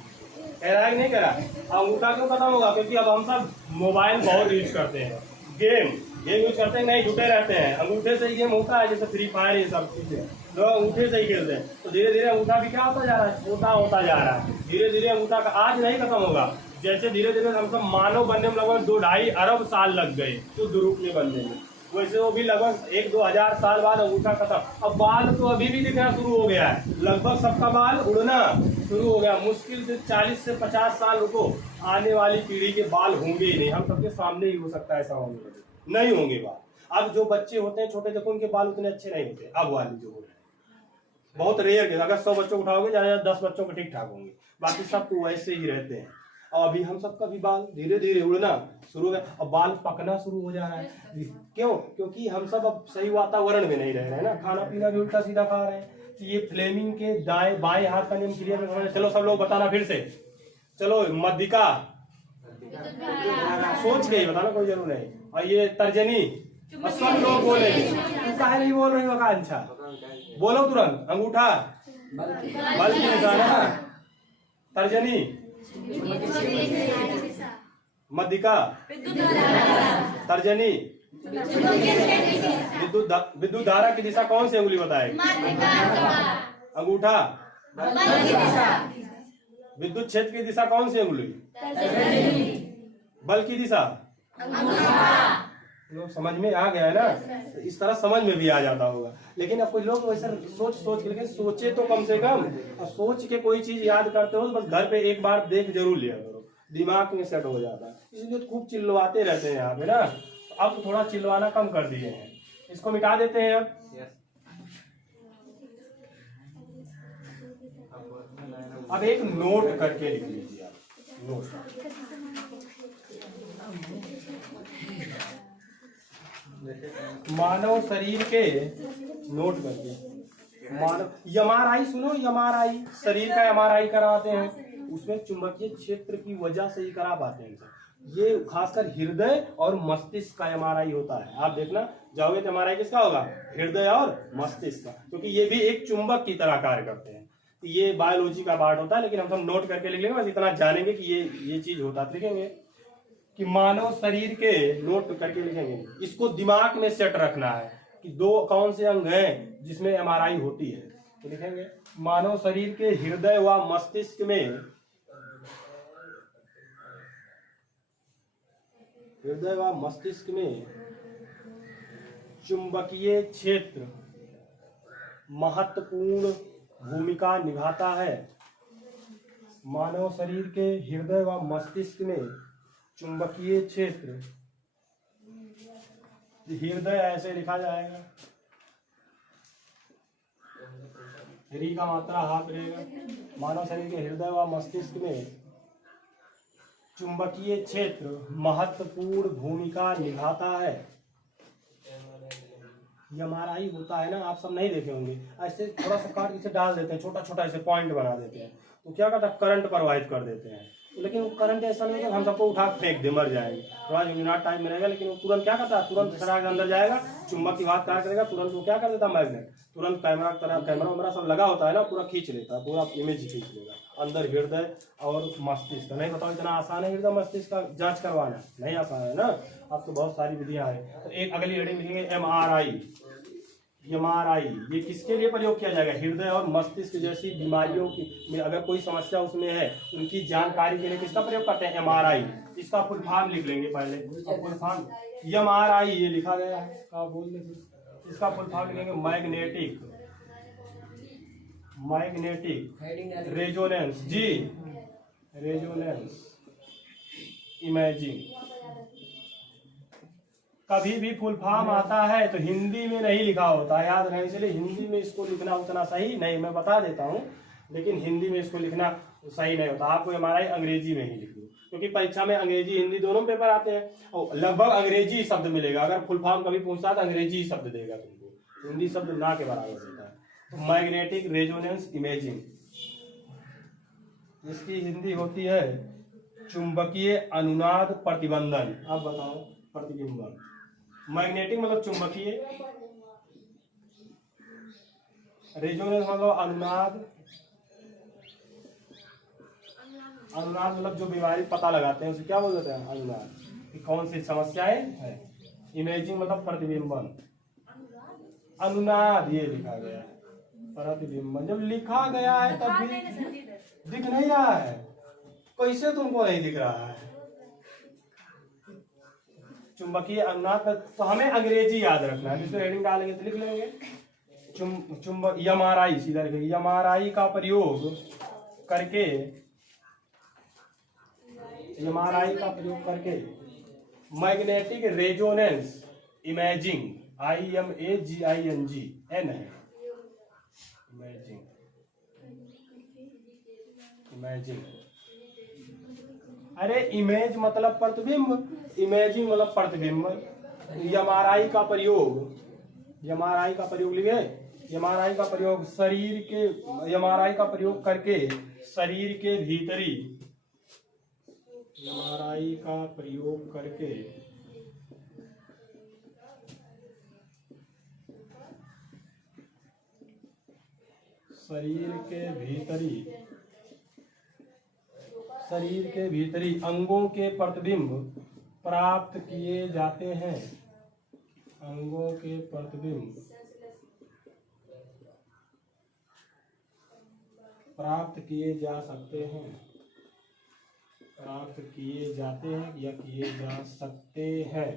कह रहा है कि नहीं कह रहा। अंगूठा क्यों खत्म होगा? क्योंकि अब हम सब मोबाइल बहुत यूज करते हैं, गेम यूज करते हैं, नहीं जुटे रहते हैं, अंगूठे से ही गेम होता है, जैसे फ्री फायर, ये सब चीजें लोग अंगूठे से ही खेलते हैं। तो धीरे धीरे अंगूठा भी क्या होता जा रहा है, छोटा होता जा रहा है। धीरे धीरे अंगूठा का आज नहीं खत्म होगा, जैसे धीरे धीरे हम सब मानव बनने में लगभग 2-2.5 अरब साल लग गए शुद्ध रूप में बनने में, वैसे वो भी लगभग 1-2 हजार साल बाद अंगूठा खत्म। अब बाल तो अभी भी दिखना शुरू हो गया है, लगभग सबका बाल उड़ना शुरू हो गया। मुश्किल से 40 से 50 साल रुको, आने वाली पीढ़ी के बाल होंगे ही नहीं, हम सबके सामने ही हो सकता है ऐसा होने लगे, नहीं होंगे बाल। अब जो बच्चे होते हैं छोटे, देखो उनके बाल उतने अच्छे नहीं होते, अब वाले जो हो रहे हैं बहुत रेयर के, अगर 100 बच्चों को उठाओगे ज्यादा 10 बच्चों के ठीक ठाक होंगे, बाकी सब तो वैसे ही रहते हैं। और अभी हम सबका भी बाल धीरे धीरे उड़ना शुरू हो गया, अब बाल पकना शुरू हो जा रहा है। क्यों? क्योंकि हम सब अब सही वातावरण में नहीं रह रहे हैं ना, खाना पीना भी उल्टा सीधा खा रहे हैं। तो ये फ्लेमिंग के दाएं बाएं हाथ का नियम क्लियर है। चलो सब लोग बताना फिर से, चलो मध्यिका, सोच के ही बताना, कोई जरूर नहीं। और ये तर्जनी, और सब लोग बोले, तू काहे नहीं बोल रही हो आकांक्षा, बोलो तुरंत। अंगूठा बल की निशाना, तर्जनी, मध्यिका, तर्जनी, विद्युत धारा की दिशा कौन सी उंगली बताएगी? अंगूठा। विद्युत क्षेत्र की दिशा कौन सी उंगली? बल की दिशा? लोग समझ में आ गया है ना, इस तरह समझ में भी आ जाता होगा। लेकिन अब कुछ लोग वैसे सोच के, लेकिन सोचे तो कम से कम, और सोच के कोई चीज याद करते हो तो बस घर पे एक बार देख जरूर लिया करो, दिमाग में सेट हो जाता है। इसलिए तो खूब चिल्लवाते रहते हैं यहाँ पे ना, तो अब तो थोड़ा चिल्लवाना कम कर दिए हैं, इसको मिटा देते हैं अब एक नोट करके लिख लीजिए आप, नोट। मानव शरीर के नोट करके, मानव एमआरआई सुनो, एमआरआई शरीर का एमआरआई कराते हैं, उसमें चुंबकीय क्षेत्र की वजह से ही करा पाते हैं। ये खासकर हृदय और मस्तिष्क का एमआरआई होता है। आप देखना जाओगे तो एमआरआई किसका होगा? हृदय और मस्तिष्क का, क्योंकि ये भी एक चुंबक की तरह कार्य करते हैं। तो ये बायोलॉजी का पार्ट होता है, लेकिन हम सब नोट करके लिख लेंगे, बस इतना जानेंगे कि ये चीज होता है। लिखेंगे कि मानव शरीर के, नोट करके लिखेंगे, इसको दिमाग में सेट रखना है कि दो कौन से अंग हैं जिसमें एमआरआई होती है। तो लिखेंगे मानव शरीर के हृदय व मस्तिष्क में, हृदय व मस्तिष्क में चुंबकीय क्षेत्र महत्वपूर्ण भूमिका निभाता है। मानव शरीर के हृदय व मस्तिष्क में चुंबकीय क्षेत्र, हृदय ऐसे लिखा जाएगा, री का मात्रा हाथ रहेगा। मानव शरीर के हृदय व मस्तिष्क में चुंबकीय क्षेत्र महत्वपूर्ण भूमिका निभाता है। एमआरआई होता है ना, आप सब नहीं देखे होंगे, ऐसे थोड़ा सा काट इसे डाल देते हैं, छोटा छोटा ऐसे पॉइंट बना देते हैं, तो क्या करता है, करंट प्रवाहित कर देते हैं। लेकिन करंट ऐसा नहीं है हम सबको उठा फेंक दे, मर जाएंगे, थोड़ा मिनट टाइम में रहेगा, लेकिन वो तुरंत क्या करता है, तुरंत सड़ा के अंदर जाएगा, चुंबक की बात क्या करेगा, तुरंत वो क्या कर देता है, मैग्नेट, तुरंत कैमरा वैमरा सब लगा होता है ना, पूरा खींच लेता है, पूरा इमेज खींच लेगा अंदर हृदय और मस्तिष्क। नहीं बताओ इतना आसान है हृदय मस्तिष्क का जांच करवाना? नहीं आसान है ना, अब तो बहुत सारी विधियां हैं। तो एक अगली हेडिंग लिखेंगे एमआरआई, MRI ये किसके लिए प्रयोग किया जाएगा? हृदय और मस्तिष्क जैसी बीमारियों की में अगर कोई समस्या उसमें है उनकी जानकारी के लिए किसका प्रयोग करते हैं? MRI। इसका फुल फॉर्म लिख लेंगे पहले। फुल फॉर्म MRI ये लिखा गया है, क्या बोल दें, इसका फुल फॉर्म लिखेंगे मैग्नेटिक रेजोनेंस जी, रेजोनेंस इमेजिंग। कभी भी फुल फॉर्म आता है तो हिंदी में नहीं लिखा होता, याद रहे, इसलिए हिंदी में इसको लिखना उतना सही नहीं, मैं बता देता हूँ, लेकिन हिंदी में इसको लिखना सही नहीं होता। आपको MRI अंग्रेजी में ही लिख दो, क्योंकि परीक्षा में अंग्रेजी हिंदी दोनों पेपर आते हैं और लगभग अंग्रेजी शब्द मिलेगा। अगर फुल फॉर्म कभी पूछता है तो अंग्रेजी शब्द देगा तुमको, हिंदी शब्द ना के बराबर देता है। तो मैग्नेटिक रेजोनेंस इमेजिंग, इसकी हिंदी होती है चुंबकीय अनुनाद प्रतिबंधन। अब बताओ, प्रतिबिंबन। मैग्नेटिक मतलब चुंबकीय, रेजोनेंस मतलब अनुनाद, अनुनाद मतलब जो बीमारी पता लगाते हैं उसे क्या बोल देते हैं? अनुनाद, कि कौन सी समस्याएं है। इमेजिंग मतलब प्रतिबिंबन, अनुनाद ये लिखा गया है, प्रतिबिंबन जब लिखा गया है तब भी दिख नहीं रहा है, कैसे तुमको नहीं दिख रहा है? चुंबकीय अनुनाद, तो हमें अंग्रेजी याद रखना है, जिसमें हेडिंग डालेंगे तो लिख लेंगे चुंबक MRI, सीधा लिखेंगे MRI का प्रयोग करके, MRI का प्रयोग करके magnetic resonance imaging, IMAGING N है, इमेजिंग, इमेजिंग। अरे इमेज मतलब प्रतिबिंब, इमेजिंग मतलब प्रतिबिंब। MRI का प्रयोग, MRI का प्रयोग लिखे, MRI का प्रयोग शरीर के, MRI का प्रयोग करके शरीर के भीतरी, MRI का प्रयोग करके शरीर के भीतरी अंगों के प्रतिबिंब प्राप्त किए जाते हैं, अंगों के प्रतिबिंब प्राप्त किए जा सकते हैं, प्राप्त किए जाते हैं या किए जा सकते हैं।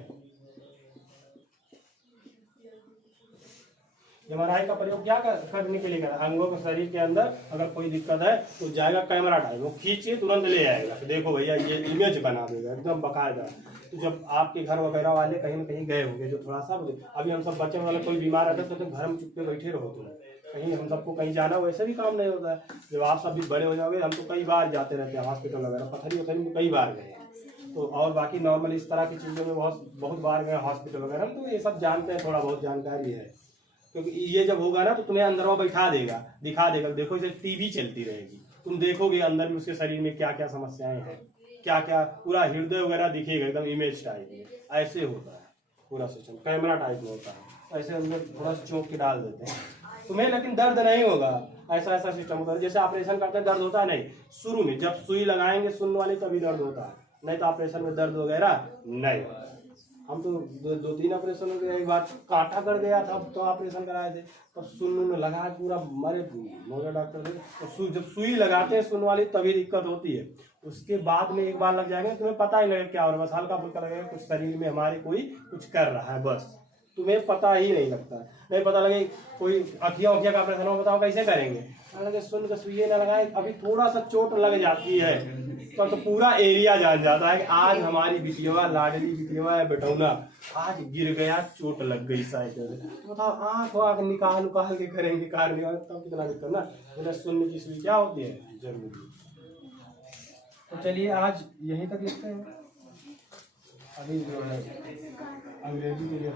MRI का प्रयोग क्या करने के लिए करना? अंगों के शरीर के अंदर अगर कोई दिक्कत है तो जाएगा कैमरा टाइप, वो खींच के तुरंत ले आएगा, देखो भैया ये इमेज बना देगा एकदम बकायदा। तो जब आपके घर वगैरह वाले कहीं न कहीं गए होंगे जो थोड़ा सा, अभी हम सब बच्चे वाले कोई बीमार रहता है तो घर में चुपके बैठे रहो तुम, कहीं हम सबको कहीं जाना वैसे भी काम नहीं होता है। जब आप सब भी बड़े हो जाओगे, हम तो कई बार जाते रहते हैं हॉस्पिटल वगैरह, पथरी वथरी में कई बार गए, तो और बाकी नॉर्मल इस तरह की चीज़ों में बहुत बार गए हॉस्पिटल वगैरह, तो ये सब जानते हैं, थोड़ा बहुत जानकारी है। क्योंकि ये जब होगा ना तो तुम्हें अंदर वो बैठा देगा, दिखा देगा, देखो इसे टीवी चलती रहेगी, तुम देखोगे अंदर में उसके शरीर में क्या क्या समस्याएं हैं, क्या क्या, पूरा हृदय वगैरह दिखेगा एकदम इमेज टाइप में, ऐसे होता है पूरा सिस्टम, कैमरा टाइप में होता है। ऐसे अंदर थोड़ा चौंक के डाल देते हैं तुम्हें, लेकिन दर्द नहीं होगा, ऐसा सिस्टम होता है। जैसे ऑपरेशन करते हैं दर्द होता है नहीं, शुरू में जब सुई लगाएंगे सुनने वाली तभी दर्द होता है, नहीं तो ऑपरेशन में दर्द वगैरह नहीं होता है। हम तो 2-3 ऑपरेशन हो गए, एक बार कांटा कर गया था तो ऑपरेशन कराए थे, तब सुनने में लगा पूरा मरे मोरे डॉक्टर ने, तो जब सुई लगाते हैं सुनने वाली तभी दिक्कत होती है, उसके बाद में एक बार लग जाएगा तुम्हें पता ही नहीं क्या हो रहा है, बस हल्का फुल्का लगेगा कुछ शरीर में हमारे कोई कुछ कर रहा है, बस तुम्हें पता ही नहीं लगता, नहीं पता लगे कोई अखियाँ उखिया का ऑपरेशन हो, बताओ कैसे करेंगे, लगे सुन के सुई न लगाए, अभी थोड़ा सा चोट लग जाती है तो पूरा एरिया जान जाता है कि आज हमारी बिटिया, लाडली बिटिया है बेटौना, आज गिर गया, चोट लग गई साइकिल, तो बताओ आँख निकाल के करेंगे कार निकाल, तब कितना दिक्कत ना, बोले सुनने की सुई क्या होती है जरूरी। तो चलिए आज यहीं तक लिखते हैं, अभी जो है अंग्रेजी के लिए